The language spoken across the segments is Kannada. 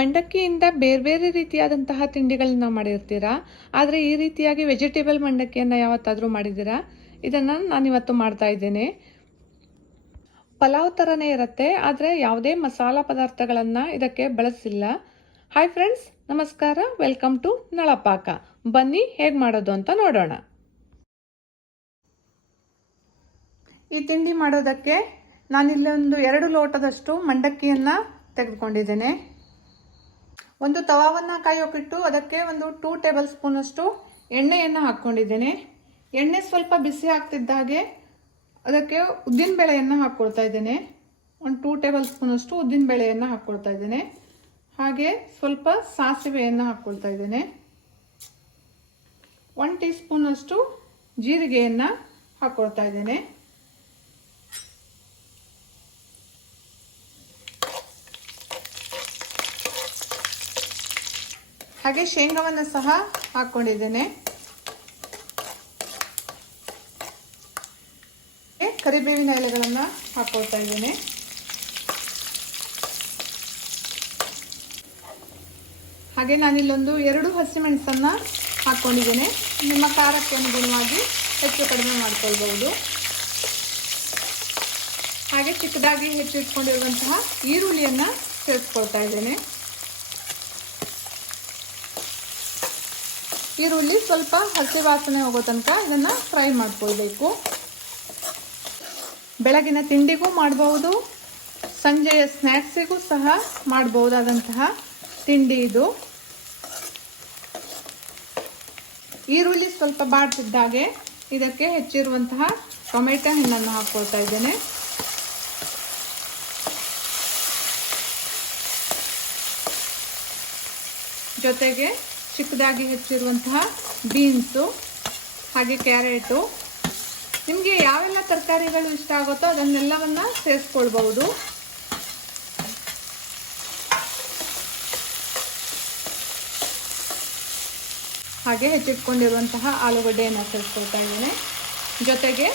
ಮಂಡಕ್ಕಿಯಿಂದ ಬೇರೆ ಬೇರೆ ರೀತಿಯಾದಂತಹ ತಿಂಡಿಗಳನ್ನ ಮಾಡಿರ್ತೀರಾ, ಆದರೆ ಈ ರೀತಿಯಾಗಿ ವೆಜಿಟೇಬಲ್ ಮಂಡಕ್ಕಿಯನ್ನು ಯಾವತ್ತಾದರೂ ಮಾಡಿದ್ದೀರಾ? ಇದನ್ನು ನಾನಿವತ್ತು ಮಾಡ್ತಾ ಇದ್ದೇನೆ. ಪಲಾವ್ ಥರನೇ ಇರುತ್ತೆ, ಆದರೆ ಯಾವುದೇ ಮಸಾಲ ಪದಾರ್ಥಗಳನ್ನು ಇದಕ್ಕೆ ಬಳಸಿಲ್ಲ. ಹಾಯ್ ಫ್ರೆಂಡ್ಸ್, ನಮಸ್ಕಾರ. ವೆಲ್ಕಮ್ ಟು ನಳಪಾಕ. ಬನ್ನಿ ಹೇಗೆ ಮಾಡೋದು ಅಂತ ನೋಡೋಣ. ಈ ತಿಂಡಿ ಮಾಡೋದಕ್ಕೆ ನಾನಿಲ್ಲೊಂದು 2 ಲೋಟದಷ್ಟು ಮಂಡಕ್ಕಿಯನ್ನು ತೆಗೆದುಕೊಂಡಿದ್ದೇನೆ. ಒಂದು ತವಾವನ್ನು ಕಾಯೋಕಿಟ್ಟು ಅದಕ್ಕೆ ಒಂದು 2 ಟೇಬಲ್ ಸ್ಪೂನಷ್ಟು ಎಣ್ಣೆಯನ್ನು ಹಾಕ್ಕೊಂಡಿದ್ದೇನೆ. ಎಣ್ಣೆ ಸ್ವಲ್ಪ ಬಿಸಿ ಆಗ್ತಿದ್ದಾಗೆ ಅದಕ್ಕೆ ಉದ್ದಿನಬೇಳೆಯನ್ನು ಹಾಕ್ಕೊಳ್ತಾ ಇದ್ದೇನೆ. ಒಂದು 2 ಟೇಬಲ್ ಸ್ಪೂನಷ್ಟು ಉದ್ದಿನಬೇಳೆಯನ್ನು ಹಾಕ್ಕೊಳ್ತಾ ಇದ್ದೇನೆ. ಹಾಗೆ ಸ್ವಲ್ಪ ಸಾಸಿವೆಯನ್ನು ಹಾಕ್ಕೊಳ್ತಾ ಇದ್ದೇನೆ. 1 ಟೀ ಸ್ಪೂನಷ್ಟು ಜೀರಿಗೆಯನ್ನು ಹಾಕ್ಕೊಳ್ತಾ ಇದ್ದೇನೆ. ಹಾಗೆ ಶೇಂಗಾವನ್ನು ಸಹ ಹಾಕ್ಕೊಂಡಿದ್ದೇನೆ. ಕರಿಬೇವಿನ ಎಲೆಗಳನ್ನು ಹಾಕ್ಕೊಳ್ತಾ ಇದ್ದೇನೆ. ಹಾಗೆ ನಾನಿಲ್ಲೊಂದು 2 ಹಸಿಮೆಣಸನ್ನು ಹಾಕ್ಕೊಂಡಿದ್ದೇನೆ. ನಿಮ್ಮ ಖಾರಕ್ಕೆ ಅನುಗುಣವಾಗಿ ಹೆಚ್ಚು ಕಡಿಮೆ ಮಾಡ್ಕೊಳ್ಬಹುದು. ಹಾಗೆ ಚಿಕ್ಕದಾಗಿ ಹೆಚ್ಚಿಟ್ಕೊಂಡಿರುವಂತಹ ಈರುಳ್ಳಿಯನ್ನು ಸೇರಿಸ್ಕೊಳ್ತಾ ಇದ್ದೇನೆ. ಈರುಳ್ಳಿ ಸ್ವಲ್ಪ ಹಸಿ ವಾಸನೆ ಹೋಗೋ ತನಕ ಇದನ್ನು ಫ್ರೈ ಮಾಡ್ಕೊಳ್ಬೇಕು. ಬೆಳಗಿನ ತಿಂಡಿಗೂ ಮಾಡಬಹುದು, ಸಂಜೆಯ ಸ್ನ್ಯಾಕ್ಸಿಗೂ ಸಹ ಮಾಡಬಹುದಾದಂತಹ ತಿಂಡಿ ಇದು. ಈರುಳ್ಳಿ ಸ್ವಲ್ಪ ಬಾಡ್ತಿದ್ದಾಗೆ ಇದಕ್ಕೆ ಹೆಚ್ಚಿರುವಂತಹ ಟೊಮೆಟೊ ಹಣ್ಣನ್ನು ಹಾಕ್ಕೊಳ್ತಾ ಇದ್ದೇನೆ. ಜೊತೆಗೆ ಚಿಕ್ಕದಾಗಿ ಹೆಚ್ಚಿರುವಂತಹ ಬೀನ್ಸು ಹಾಗೆ ಕ್ಯಾರೆಟು. ನಿಮಗೆ ಯಾವೆಲ್ಲ ತರಕಾರಿಗಳು ಇಷ್ಟ ಆಗುತ್ತೋ ಅದನ್ನೆಲ್ಲವನ್ನು ಸೇರಿಸ್ಕೊಳ್ಬಹುದು. ಹಾಗೆ ಹೆಚ್ಚಿಟ್ಕೊಂಡಿರುವಂತಹ ಆಲೂಗಡ್ಡೆಯನ್ನು ಸೇರಿಸ್ಕೊಳ್ತಾ ಇದ್ದೇನೆ. ಜೊತೆಗೆ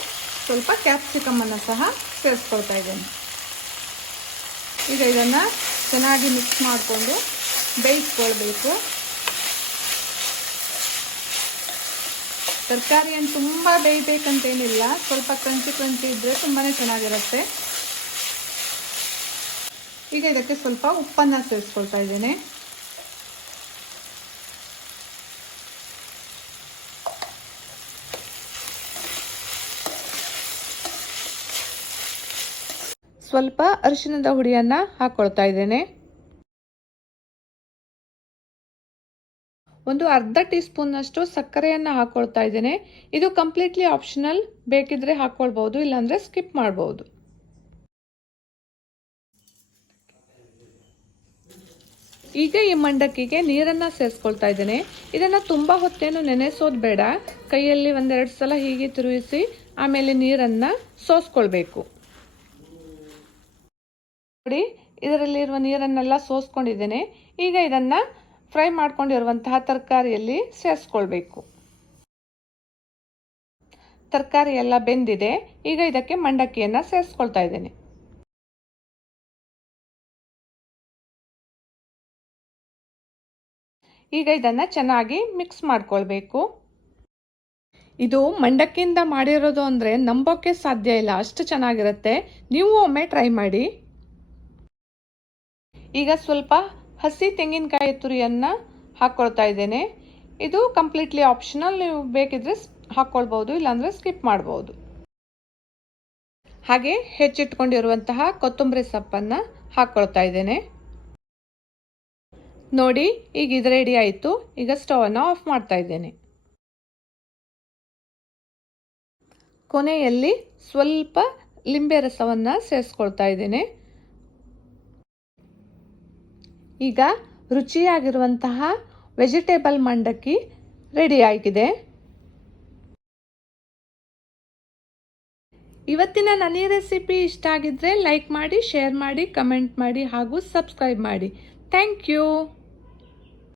ಸ್ವಲ್ಪ ಕ್ಯಾಪ್ಸಿಕಮನ್ನು ಸಹ ಸೇರಿಸ್ಕೊಳ್ತಾ ಇದ್ದೇನೆ. ಈಗ ಇದನ್ನು ಚೆನ್ನಾಗಿ ಮಿಕ್ಸ್ ಮಾಡಿಕೊಂಡು ಬೇಯಿಸ್ಕೊಳ್ಬೇಕು. ತರಕಾರಿಯನ್ನು ತುಂಬ ಬೇಯಬೇಕಂತೇನಿಲ್ಲ, ಸ್ವಲ್ಪ ಕ್ರಂಚಿ ಇದ್ದರೆ ತುಂಬಾ ಚೆನ್ನಾಗಿರುತ್ತೆ. ಈಗ ಇದಕ್ಕೆ ಸ್ವಲ್ಪ ಉಪ್ಪನ್ನು ಸೇರಿಸ್ಕೊಳ್ತಾ ಇದ್ದೇನೆ. ಸ್ವಲ್ಪ ಅರಿಶಿಣದ ಹುಡಿಯನ್ನು ಹಾಕ್ಕೊಳ್ತಾ ಇದ್ದೇನೆ. ಒಂದು ಅರ್ಧ ಟೀ ಸ್ಪೂನ್ನಷ್ಟು ಸಕ್ಕರೆಯನ್ನು ಹಾಕ್ಕೊಳ್ತಾ ಇದ್ದೇನೆ. ಇದು ಕಂಪ್ಲೀಟ್ಲಿ ಆಪ್ಷನಲ್, ಬೇಕಿದ್ರೆ ಹಾಕ್ಕೊಳ್ಬಹುದು, ಇಲ್ಲಾಂದರೆ ಸ್ಕಿಪ್ ಮಾಡ್ಬೋದು. ಈಗ ಈ ಮಂಡಕ್ಕಿಗೆ ನೀರನ್ನು ಸೇರಿಸ್ಕೊಳ್ತಾ ಇದ್ದೇನೆ. ಇದನ್ನು ತುಂಬ ಹೊತ್ತೇನು ನೆನೆಸೋದು ಬೇಡ. ಕೈಯಲ್ಲಿ 1-2 ಸಲ ಹೀಗೆ ತಿರುಗಿಸಿ ಆಮೇಲೆ ನೀರನ್ನು ಸೋಸ್ಕೊಳ್ಬೇಕು. ನೋಡಿ, ಇದರಲ್ಲಿರುವ ನೀರನ್ನೆಲ್ಲ ಸೋಸ್ಕೊಂಡಿದ್ದೇನೆ. ಈಗ ಇದನ್ನು ಫ್ರೈ ಮಾಡ್ಕೊಂಡಿರುವಂತಹ ತರಕಾರಿಯಲ್ಲಿ ಸೇರಿಸ್ಕೊಳ್ಬೇಕು. ತರಕಾರಿ ಎಲ್ಲ ಬೆಂದಿದೆ. ಈಗ ಇದಕ್ಕೆ ಮಂಡಕ್ಕಿಯನ್ನು ಸೇರಿಸ್ಕೊಳ್ತಾ ಇದ್ದೇನೆ. ಈಗ ಇದನ್ನು ಚೆನ್ನಾಗಿ ಮಿಕ್ಸ್ ಮಾಡ್ಕೊಳ್ಬೇಕು. ಇದು ಮಂಡಕ್ಕಿಯಿಂದ ಮಾಡಿರೋದು ಅಂದರೆ ನಂಬೋಕೆ ಸಾಧ್ಯ ಇಲ್ಲ, ಅಷ್ಟು ಚೆನ್ನಾಗಿರುತ್ತೆ. ನೀವು ಒಮ್ಮೆ ಟ್ರೈ ಮಾಡಿ. ಈಗ ಸ್ವಲ್ಪ ಹಸಿ ತೆಂಗಿನಕಾಯಿ ತುರಿಯನ್ನು ಹಾಕ್ಕೊಳ್ತಾ ಇದ್ದೇನೆ. ಇದು ಕಂಪ್ಲೀಟ್ಲಿ ಆಪ್ಷನಲ್, ನೀವು ಬೇಕಿದ್ರೆ ಹಾಕ್ಕೊಳ್ಬಹುದು, ಇಲ್ಲಾಂದರೆ ಸ್ಕಿಪ್ ಮಾಡ್ಬೋದು. ಹಾಗೆ ಹೆಚ್ಚಿಟ್ಕೊಂಡಿರುವಂತಹ ಕೊತ್ತಂಬರಿ ಸೊಪ್ಪನ್ನು ಹಾಕ್ಕೊಳ್ತಾ ಇದ್ದೇನೆ. ನೋಡಿ, ಈಗ ಇದು ರೆಡಿ ಆಯಿತು. ಈಗ ಸ್ಟವನ್ನು ಆಫ್ ಮಾಡ್ತಾ ಇದ್ದೇನೆ. ಕೊನೆಯಲ್ಲಿ ಸ್ವಲ್ಪ ಲಿಂಬೆ ರಸವನ್ನು ಸೇರಿಸ್ಕೊಳ್ತಾ ಇದ್ದೇನೆ. ಈಗ ರುಚಿಯಾಗಿರುವಂತಹ ವೆಜಿಟೇಬಲ್ ಮಂಡಕ್ಕಿ ರೆಡಿ ಆಗಿದೆ. ಇವತ್ತಿನ ನನ್ನ ಈ ರೆಸಿಪಿ ಇಷ್ಟ ಆಗಿದ್ರೆ ಲೈಕ್ ಮಾಡಿ, ಶೇರ್ ಮಾಡಿ, ಕಮೆಂಟ್ ಮಾಡಿ ಹಾಗೂ ಸಬ್ಸ್ಕ್ರೈಬ್ ಮಾಡಿ. Thank you.